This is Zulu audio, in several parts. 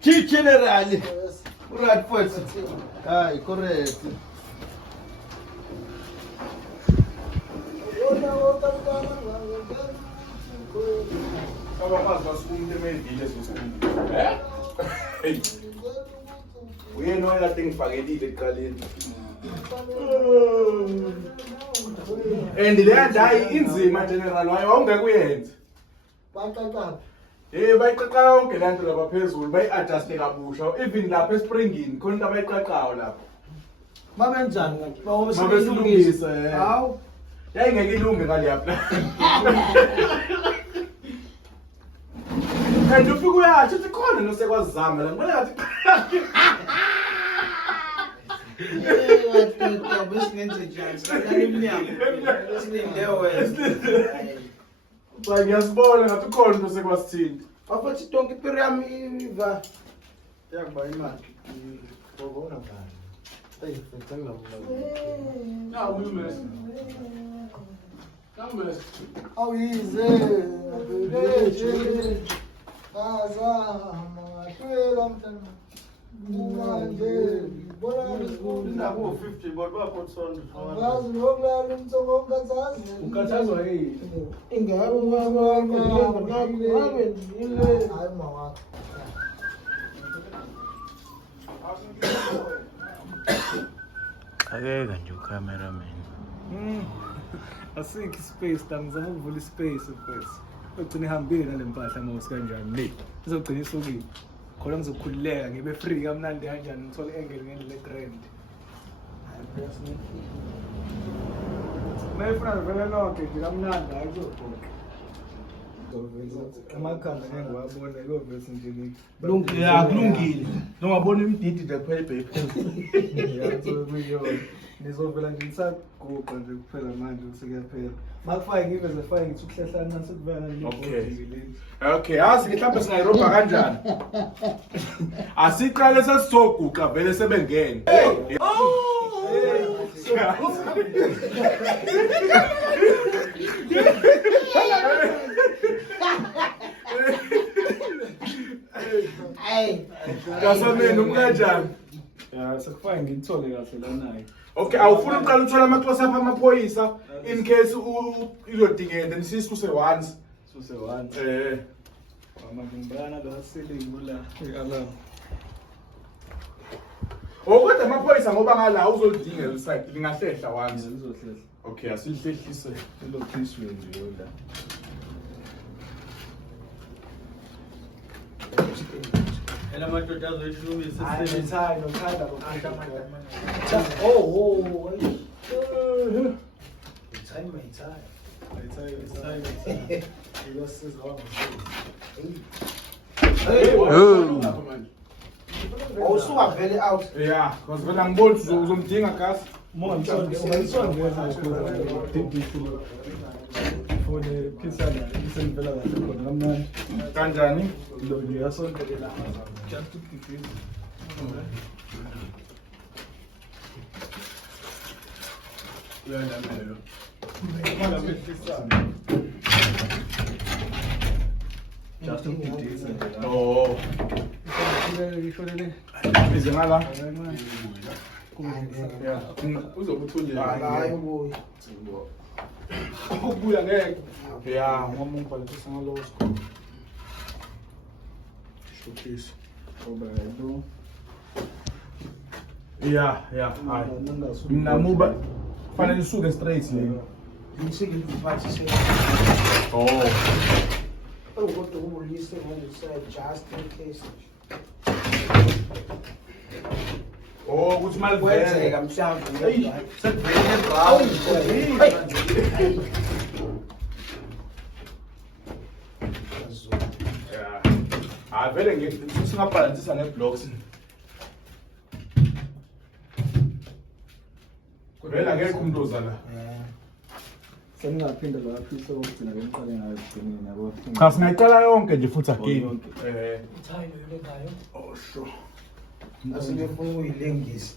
Chief General. Right first. Aye, correct. Uyena wayekade ngifakelile ekuqaleni. And le ndayi inzima general waye wawungekuyenza. Baqaqaphi. Bayiqaqa yonke le nto lapha phezulu bayi-adjuste kabusha even lapha espringini khona into abayiqaqayo lapha. Mabenjani Mabesilungise. Hawu. Yayingeke ilunge ngaleya plan. And ufika uyathi uthi khona nosekwazizama la ngibona ngathi ngiyasibona ngathi ukhona into sekwasithinta. Bafathi tonke ipiri yami iva. Yakuba imali. Ngobona ngani. Awize abeleje azama twela mtana manje bona Nabo 50 but baphotson. ngazi lokulala umthongo ongazazi Ukhathazwa yini? ingaba mama ngabe ile hayi mama Akeka nje ucameraman. Asikho ispace la ngizama ukuvula ispace mfethu. Ugcina ihambile nale mpahla mawusi kanjani le. Izogcina isukile. Khona ngizokhululeka ngibe free kamnandi kanjani ngithole angle ngendlela egrand. Mayifuna vele lonke nje kamnandi hayi kuzobhoka. Amakhanda ngeke ngiwabone kuyovese nje ni. Ya kulungile. Nongabona imdidi nje kuphela ibhayibheli. Yazo kuyona. Nizovela nje ngisaguqa nje kuphela manje usekuyaphela. Makufake ngiveze fake ngithi ukuhlehlana sekuvela nje. Okay, yazi mhlawumbe singayirobha kanjani? Asiqale sesizoguqa vele sebengene. hey Kasameni umkanjani? Ya sekufake ngithole kahle la naye. Okay, awufuna uqala uthola ama close up amaphoyisa in case uyodingeka then sisuse once. Suse one. Mama ngibana la selingu la. Alarm. Kodwa amaphoyisa ngoba ngala uzolidingela iside lingahlehla once. Lizohlehla. Okay, asilihlehlise. Ilocation nje yola. Ela madoda azoyishumisa hayi nokhanda oh awusuka vele out Yeah, because when I'm bold uzomdinga gas. For the pizza isengivela kahle khona kamnandi. Kanjani? Lo nje yasondelela just to keep just to keep this. Oh. Ize ngala. Yeah. Uzokuthulela. hayi ubuye Ukubuya ngeke. Yeah, ngoma ngibhalisa ngalowo sikole. Showcase. Obayilo. Yeah. Mina muba fanele usuke straight le. ngishike ngiphathi se Oh. kodwa ubulise ngise just in case Ukuthi mali kwenzeka mhlawumbe sekuvele brown. Yeah. Vele singabhalansisa ngeblocks. Vele akekho umuntu ozala. Sengingaphinda la phisa okugcina ngiqale ngayo sigcinile yabo. Cha singayiqala yonke nje futhi again. uthayile legayo Oh sure. asingefuna ukuyilengisa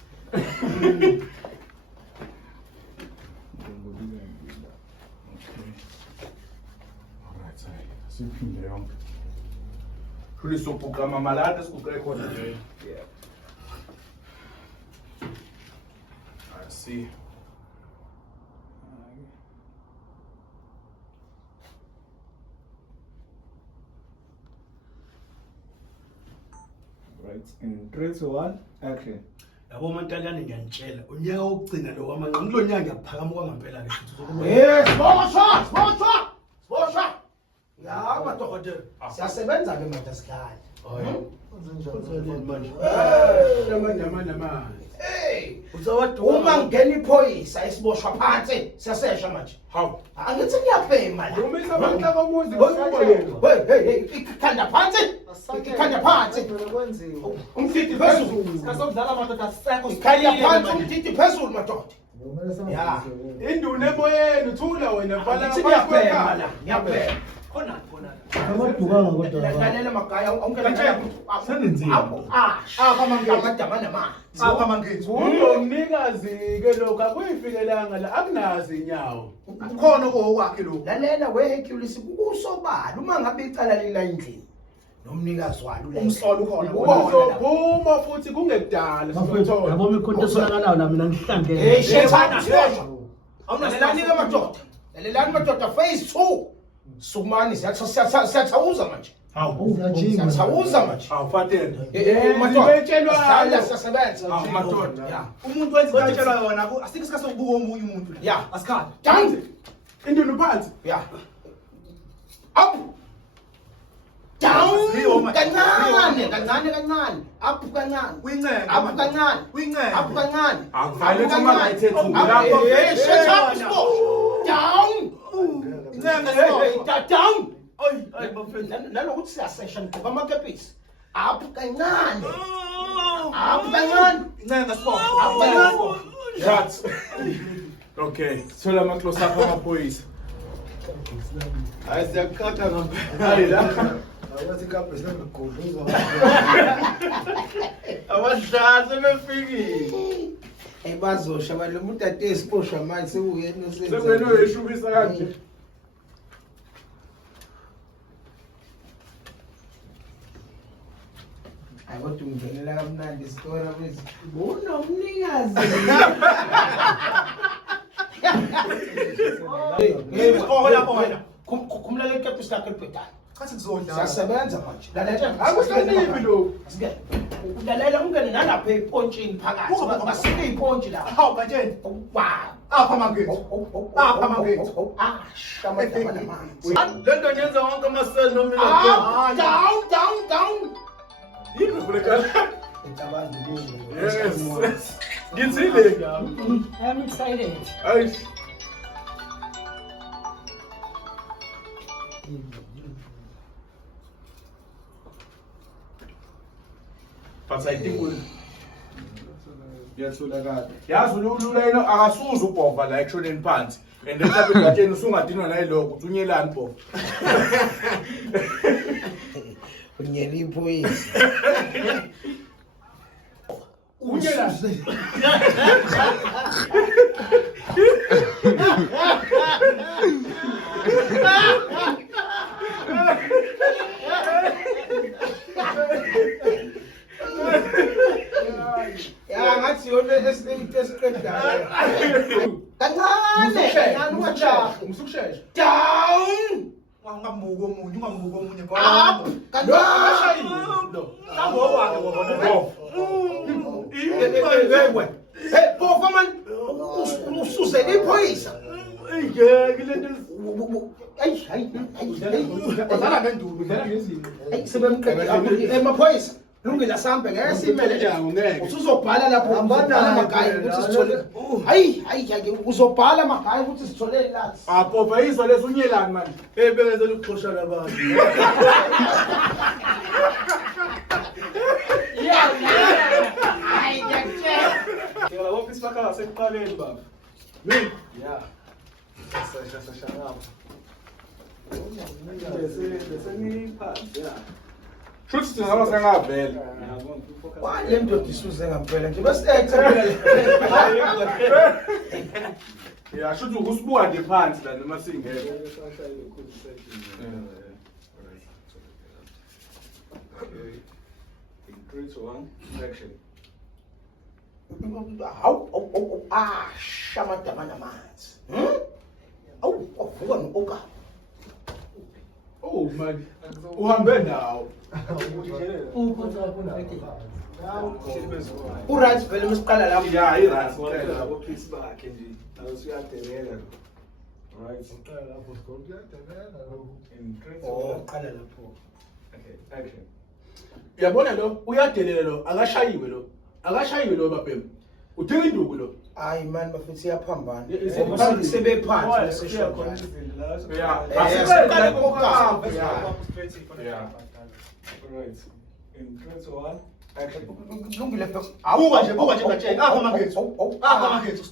Alright, siphinde yonke. Shuli sokuka mama la hata sikuka khona nje. Yeah. I see. Right. In 3, 2, 1, action. Yabo uMantaliyane ngiyanitshela unyaka wokugcina lo wamanqa kulo nyaka ngiyaphakama kwangempela ke futhi. Siboshwa. Ya madokotela. Siyasebenza ke manje sikhaya. Hey, uma ngena iphoyisa isiboshwa phansi siyasesha manje. How? Angithi ngiyabhema la. Umisa abantu abamuzi Hey, ikhanda phansi. Ikhanda phansi. Umthithi phezulu. Sikasodlala madoda asisekho. Ikhanda phansi umthithi phezulu madoda. Ya. induna emoyeni uthula wena vala Angithi ngiyabhema la. Ngiyabhema. Khona. Amadukanga kodwa Lalela magaya ongela senenzile. Apha amadama namanzi. Apha mangithi. Umnikazi ke lokho akuyifikelanga la akunazi inyawo. Ukhona okwakhe lo. Lalela weHercules kusobala uma ngabe icala lila endlini nomnikazi walo la. Umsolo ukhona. Uzophuma futhi kungekudala Bafethu yabo imikhonto esonakalayo la mina ngihlangene. Hey shethana siboshwa. Awunasilani ke madoda. Lalelani madoda phase 2. Sukumani siyathawuza manje. Siyathawuza manje. Awufatele. Madoda. Ibetshelwa Siyasebenza. madoda. Ya. Umuntu wenza itshelwa yona asike sikasokubuka omunye umuntu. Ya. Asikhali. Down. Induna phansi. Ya. Up. Down. Kancane. Up kancane. Uyincenga. Up kancane. Uyincenga. Up kancane. Akuvale uma ngayithethu Lapho shut up Sbo. Down. Incenga Down. Ay bafethu. Nalokuthi siyasesha ngqoka amakepisi. Up kancane. Up kancane. Incenga sport. Up kancane. Shots. Okay, thola ama close up amaphoyisa. Hayi siyakhatha ngapha. Hayi la. Awathi kaphe sengigudluza. Abadlali sebefikile. Bazosha balo muntu ade esiboshwa manje sekuyena osenza. Sengwena uyeshubisa kanje. Kodwa ungenela kamnandi isitora kwezi. Unomnikazi. Hey, oh lapho wena. Kumlalela ikepisi lakhe libhedana. Chathi kuzodla. Siyasebenza manje. Lalela Akuhloniphi lo. Lalela ungene nalapha epontshini phakathi. Basike ipontshi la. Hawu batsheni. Wow. Apha mangithi. Apha mangithi. Shama namanzi. Lento yenza wonke amaseli nomina. Down. Yini kulekala? Icabanga Yes. Ngizile. I'm excited. Ay. But I think we'll Yatholakala. yazi ulula yena akasuza ubhova la ekushoneni phansi and mhlawumbe ngatsheni usungadinwa nayiloko uthi unyelani bhova. unyela iphoyisa. Unyelani. Ngathi yona esiqedayo. Kancane ungajaha. Umsukushesha. Down. Ungambuka omunye. Up. Kancane. Ngowakhe wabona. Hey, bofa man. Ususe iphoyisa. Ngeke lento Udlala ngenduku, udlala ngezinto. Sebemqedela emaphoyisa. Lungile asambe ngeke simele nje. Usuzobhala lapho ubhala amagaya ukuthi sithole. Hayi uzobhala amagaya ukuthi sithole la. Abhova izwa leso unyelani manje. ebengezela ukuxosha labantu. Hayi ngiyakutshela. Ngiyala wonke isibakhala sekuqaleni baba. Mimi Yeah. Sasha ngapha. Bese niphansi. Yeah. shuthi singaba sengavela. Wale ndoda isuze ngempela nje bese echebela. Yeah, shuthi ukusibuka nje phansi la noma singeke. In 3, 2, 1, action. Hawu, shamadama namanzi. Awu, wavuka no-oka. Oh man, uhambe nawo. Uright vele masiqala lapho. Ya, i-right. Labo kids bakhe nje. Awusuyadelela. Right. In 3, 2, 1. Oh, qala lapho. Okay, action. Uyabona lo uyadelela lo akashayiwe lo baphem. Udinga induku lo. Hayi man bafethu iyaphambana. Sebephansi. Sebephansi session. Yeah. Siqale kokapha. Yeah. Right. In 3, 2, 1, action. Kulungile bheka. Buka nje ngatshela. Apha makethu.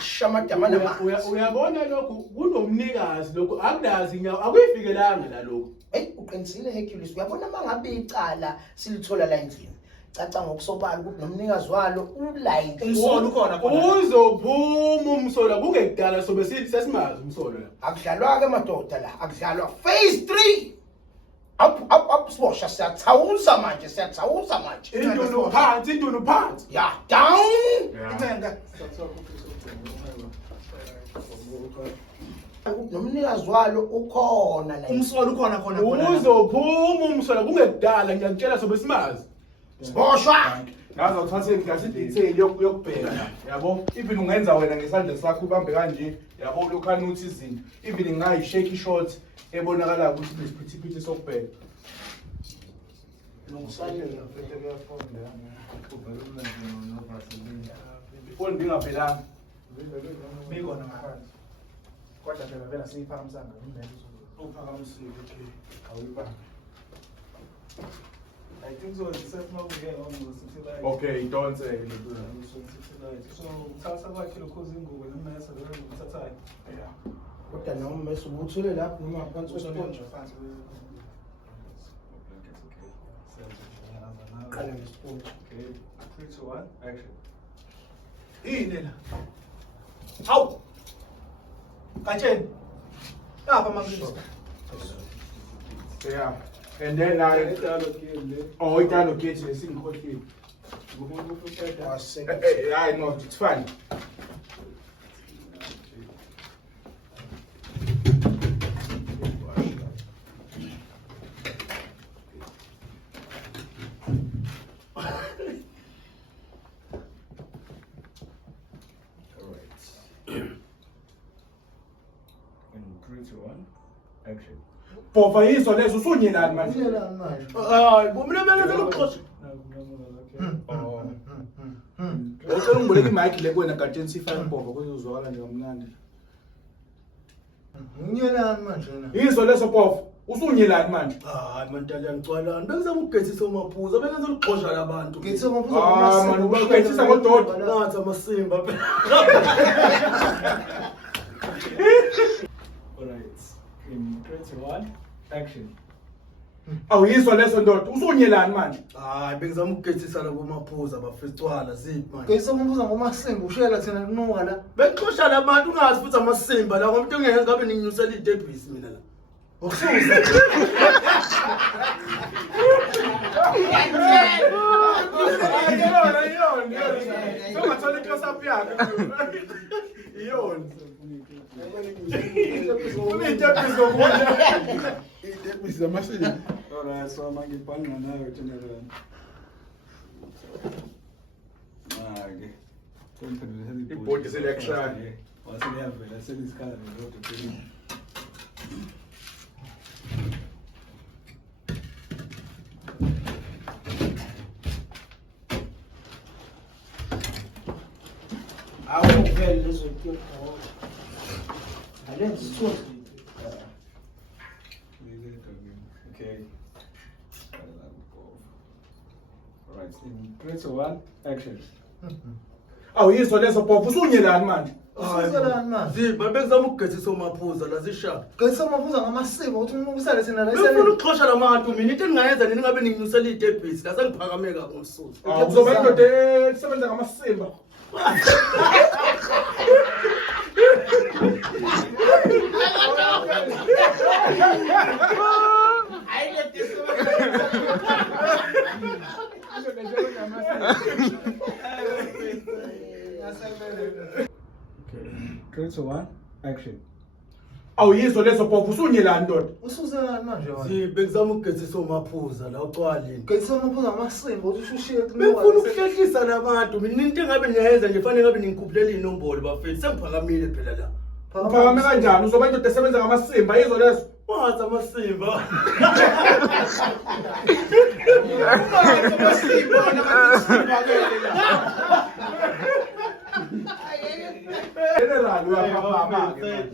Shamadama namanzi. Uyabona lokhu kunomnikazi lokhu akulazi nyawo akuyifikelanga la lokhu. Hey, uqinisile Hercules. Uyabona mangabe icala silithola la endlini. Caca ngokusobala ukuthi nomnikazi walo ulayini. Umsolo ukhona khona. Uzophuma umsolo kungekudala sobe sesimazi umsolo la. Akudlalwa ke madoda la, akudlalwa phase 3. Up sibosha siyathawuza manje. Indunu phansi. Yeah, down. Incenga. Nomnikazi walo ukhona la. Umsolo ukhona khona. Uzophuma umsolo kungekudala ngiyakutshela sobe simazi. Siboshwa. Ngaze uthathe ngasi detail yokubheka la. Yabo, even ungenza wena ngesandla sakho ubambe kanje, yabo lokhana uthi izinto. Even ngayi shake shot ebonakala ukuthi lesiphithiphithi sokubheka. Phone ngingaphelanga. Bikona ngaphansi. Kodwa phela vela siyiphakamisanga uphakamisile okay. Awuyibanga. I think so it's set now again almost like Okay, don't say. so uthatha kwakhe lokho zingubo nemesa lo uthathayo. Yeah. Kodwa noma mase ubuthule lapho noma ngaphansi kwesponge. Qala ngesponge. Okay. 3, 2, 1, action. Yini la? Hawu. Katsheni. Lapha makethu. Yeah. And then oh, it can't get you. Sing quickly. I know it's fine. Action. Pova yiso lezo usunyelani manje. Hayi, mina vele ukuxoxa. Ucela ungiboleke imic le kuwena Gatsheni sifake impova kuzozwakala nje kamnandi. Unyelani manje na? Yiso leso pova. Usunyelani manje? Hayi mantala ngicwalana. Bengizama ukugezisa umaphuza, bengenza ukuxoxa labantu. Ngithe ngaphuza Man, ubagethisa ngododo. Nathi amasimba phela. Alright. In 3, 2, 1, action. Awuyiswa leso ndoda. Usunyelani manje? Hayi, bengizama ukugezisa labo maphuza bafecwala ziphi manje. ngithe ngaphuza ngomasimba ushela thina kunuka la. Bengixoxa labantu ungazi futhi amasimba la ngomuntu engenza ngabe ninginyusela idebhisi mina la. Ukususa. Songathola i-close up yakho. Iyona. Uney'tebhisi zokubuya. Iy'tebhisi zamasiko. Alright, so mangibhanga nayo general. Ke. Ibhodi selection. Wasiyavela selisikhala nodwa phela. Awuvele lezo nto. Alenzi isithunzi. Okay. Alright, in 3, 2, 1, action. Awuyiswa leso pova. Usunyelani manje? Uselani manje? Ziphi bengizama ukugezisa umaphuza la zishaka. Ngithe ngaphuza ngamasimba ukuthi umusale thina la Bengifuna isele. ukuxoxa labantu mina into engingayenza nini ngabe ninginyusela idebhisi la sengiphakame kabi ngomsuku. Kuzoba indoda esebenza ngamasimba. Hayi le Three, two, one, action. Awuyizwa lezo bhokho usunyelani ndoda. Usuzelani manje wena? Bengizama ukugezisa omaphuza la ucwalini. Gcisa amaphuzu amasimba uthi ushushiye Bengifuna ukuhlehlisa labantu. Mina into engabe ngiyayenza nje fanele ngabe ngikhuphulele inombolo bafethu. Sengiphakamile phela la. Uphakame kanjani? Uzoba indoda esebenza ngamasimba yizo lezo. Wazi amasimba. General uyaphaphamake manje.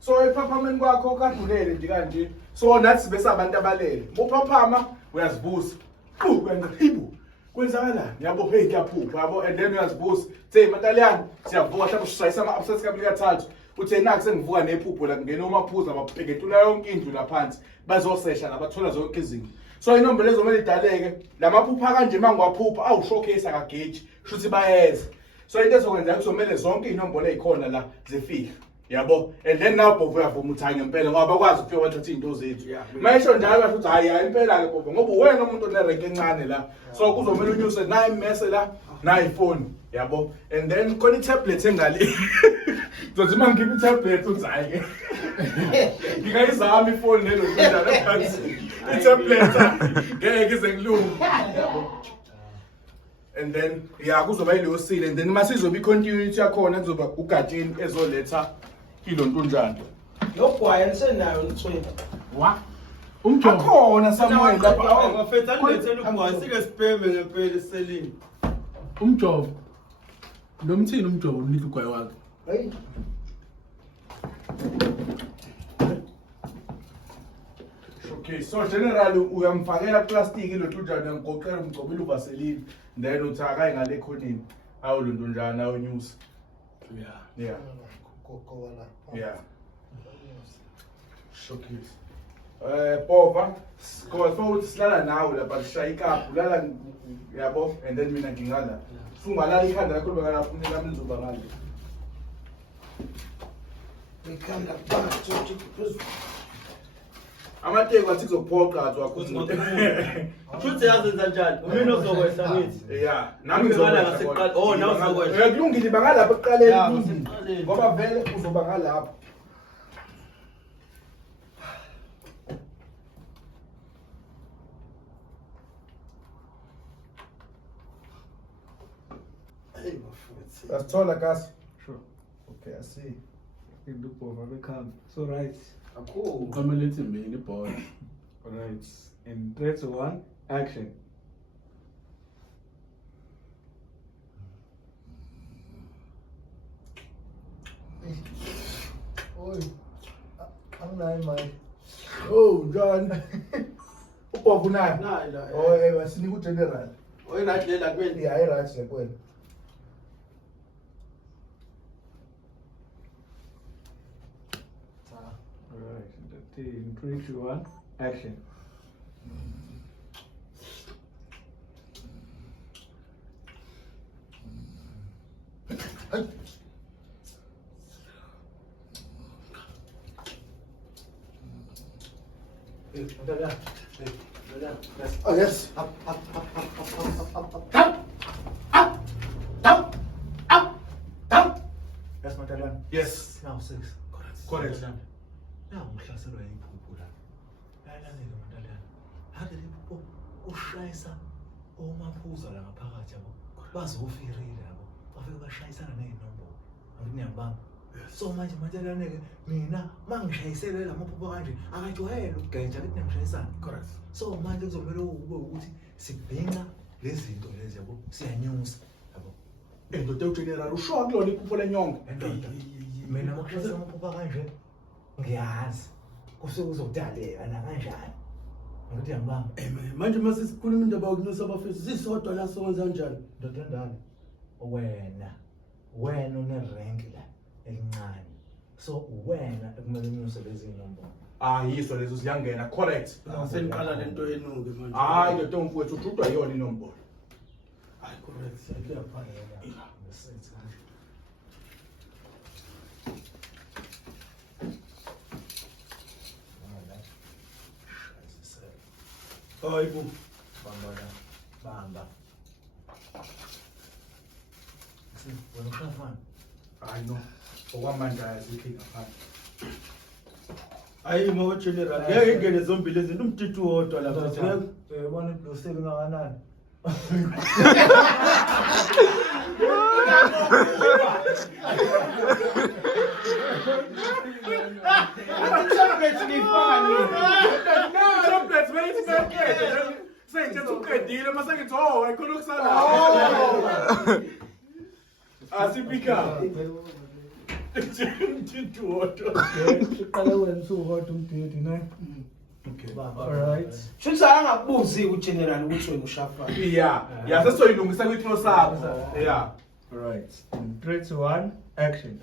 So ephaphameni kwakho kadlulele nje kanje. So nathi sibe sabantu abalele. Uphaphama uyazibuza. Kwena hibu. Kwenzakalani? Yabo hey kuyaphupha yabo and then uyazibuza. Say mataliyani siyavuka mhlawumbe sishayisa ama-upsets kabili kathathu. Uthe naku sengivuka nephupho la ngene omaphuza bapeketula yonke indlu laphansi bazosesha labathola zonke izinto. So inombolo ezomele idaleke lamaphupha kanje mangiwaphupha awushowcase akageji shuthi bayeza. So into ezokwenza kuzomela zonke inombolo ezikhona la zifika. Yabo and then now bhova uyavuma uthi ngempela ngoba bakwazi ukufika wathatha izinto zethu. Mayisho njalo bathi hayi impela ke bhova ngoba wena umuntu onerenke encane la. So kuzomela unyuse naye messe la naye ifoni. Yabo and then khona i-tablet engale. Zothi mangikhipha i-tablet uthi hayi ke. Ngingayizama ifoni lelo njalo phansi. I-tablet ngeke ize ngilunge. Yabo. And then kuzoba yileyo scene and then mase izoba i-continuity yakhona kuzoba ugatsheni ezoletha ilontunjana. Logwaye lisenayo lithweni. Wa? Umjovo khona somewhere lapha. Bafethu andilethele ugwaye sike sibheme ngempela eselini. Umjovo. Nomthini umjovo unika ugwaye wakhe. Hayi. Okay, so generally uyamfakela plastic ilontunjana ngigoqela umgcobela uvaseline then uthi akayi ngale khoneni awulontunjana awunyusa. Yeah. Yeah. Showcase. Bhova, because for silala nawe lapha sishaya ikaphu lala yabo and then mina ngingala. Sungalala ikhanda lakho bekala funa lami lizoba ngale. Ikhanda banga tsothi phezulu. Amateko athi kuzophoqa wakho. Futhi yazenza njani? Umina uzokwehla ngithi. Yeah, nami ngizokala ngaseqala. Oh, nawe uzokwehla. Kulungile bangalapha ekuqaleni. Ngaseqaleni. Ngoba vele uzoba ngalapha. Hey bafethu. Yasithola kasi? Sure. Okay, I see. In the bhova become so right. Akho. Uqamele etsimbini ibhola. Alright. In 3, 2, 1, action. Oy. Anginayo imali. Oh, John. Ubhova unayo? Nayi la. Oh, wasinika ugeneral. Oyinadlela kweli. Yeah, right nje kwena. Alright. In 3, 2, 1, action. Oh yes. Up. Yes, Mataliyani. Yes. Now 6. Correct. Nawu ngihlaselwa yiphupho la. Lalela Mataliyani. Hake liphupho ushayisa omaphuza la ngaphakathi yabo. Bazofirile yabo. Bafike bashayisana nezinombolo. Angiyabamba. So manje Mataliyani ke mina mangishayisele lamaphupho kanje akajwayele ukugenja ukuthi ngishayisana. Correct. So manje kuzomela ube ukuthi sibhinqa lezi zinto lezi yabo siyanyusa yabo. Indoda ugeneral usho kulona iphupho lenyongo. Mina makushayisa amaphupho kanje ngiyazi kusuke uzokudaleka na kanjani. Ngokuthi yambamba. Manje mase sikhuluma indaba yokunyusa abafethu sisodwa la sokwenza kanjani? Ndoda endala wena unerank la elincane. So wena ekumele unyuse lezi inombolo. Yiso lezo ziyangena correct. Seniqala lento yenuke manje. Hayi ndoda omfowethu uthudwa yona inombolo. Hayi correct. Kuyaphana. Hayibo. Bamba. Wena ushafana? Hayi no. Okwamanje ayazikho ngaphandle. Hayi mo general. Ngeke ingene zombili izinto umtithu wodwa lapha. Uyabona iblusi elingakanani? Chocolate ngifaka nini? Chocolate beyithi bekhethe. Sengithethe uqedile mase ngithi oh ayikhona ukusala. Asipika. Umtithu wodwa. Uqale wenza uhodwa umdidi ne. Okay. Alright. Shuthi angakubuzi ugeneral ukuthi wena ushafana. Yeah. Yeah, sesoyilungisa kwithilo sakho. Yeah. Alright. 3 to 1 action.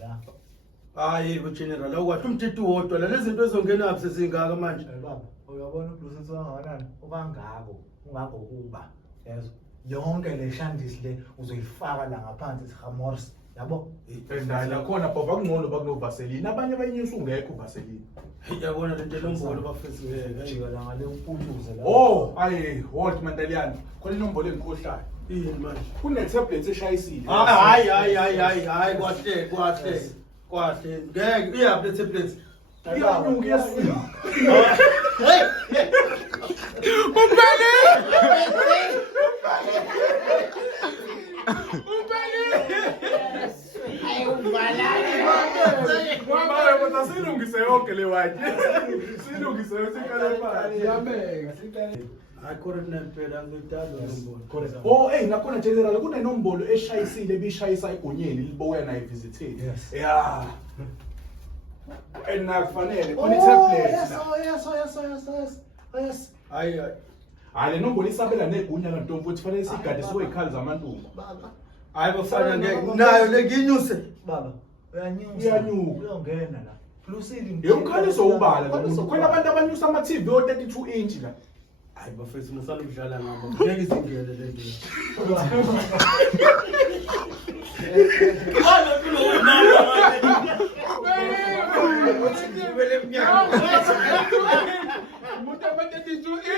La. Hayi ugeneral awukwathi umtithu wodwa la lezinto ezongena apha sezingaka manje. Baba, uyabona ublusi wangakanani? Ukangako, ungakokuba. Yazo. Yonke le shandisi le uzoyifaka la ngaphansi sihamors. Yabo? Endala khona baba kungcono bakulo Vaseline. Abanye bayinyusa ungekho Vaseline. Yabona lento nombolo bafethu ngeke. Jika la ngale upuntuze la. Oh, ayi, hold Mandaliana. Khona inombolo engikhohlayo. Yini manje? Kune tablet eshayisile. Hayi kwahle ngeke iyaphi tablet Iyanyuka iyasina. Mama, but asilungise yonke le wathi. Silungise sikale phansi. Yabeka sikale. akhona nempela ngidalo nombolo Oh, hey, nakhona general kunenombolo eshayisile ebishayisa egonyeni liboya nayo visiteni. Yes. Yeah. Kufanele kune tablet. Yes. hayi Hayi le nombolo isabela negunya kantombi futhi fanele sigade soyikhali zamantombi. hayi bafana ngeke nayo lenginyuse Baba, Iyanyuka. Uyongena la. Plusili. Yomkhaliso ubala lo muntu. Khona abantu abanyusa ama TV o 32 inch la. hayi bafethu musala udlala ngabo ngeke izingele lento Umuntu ama 32 inch.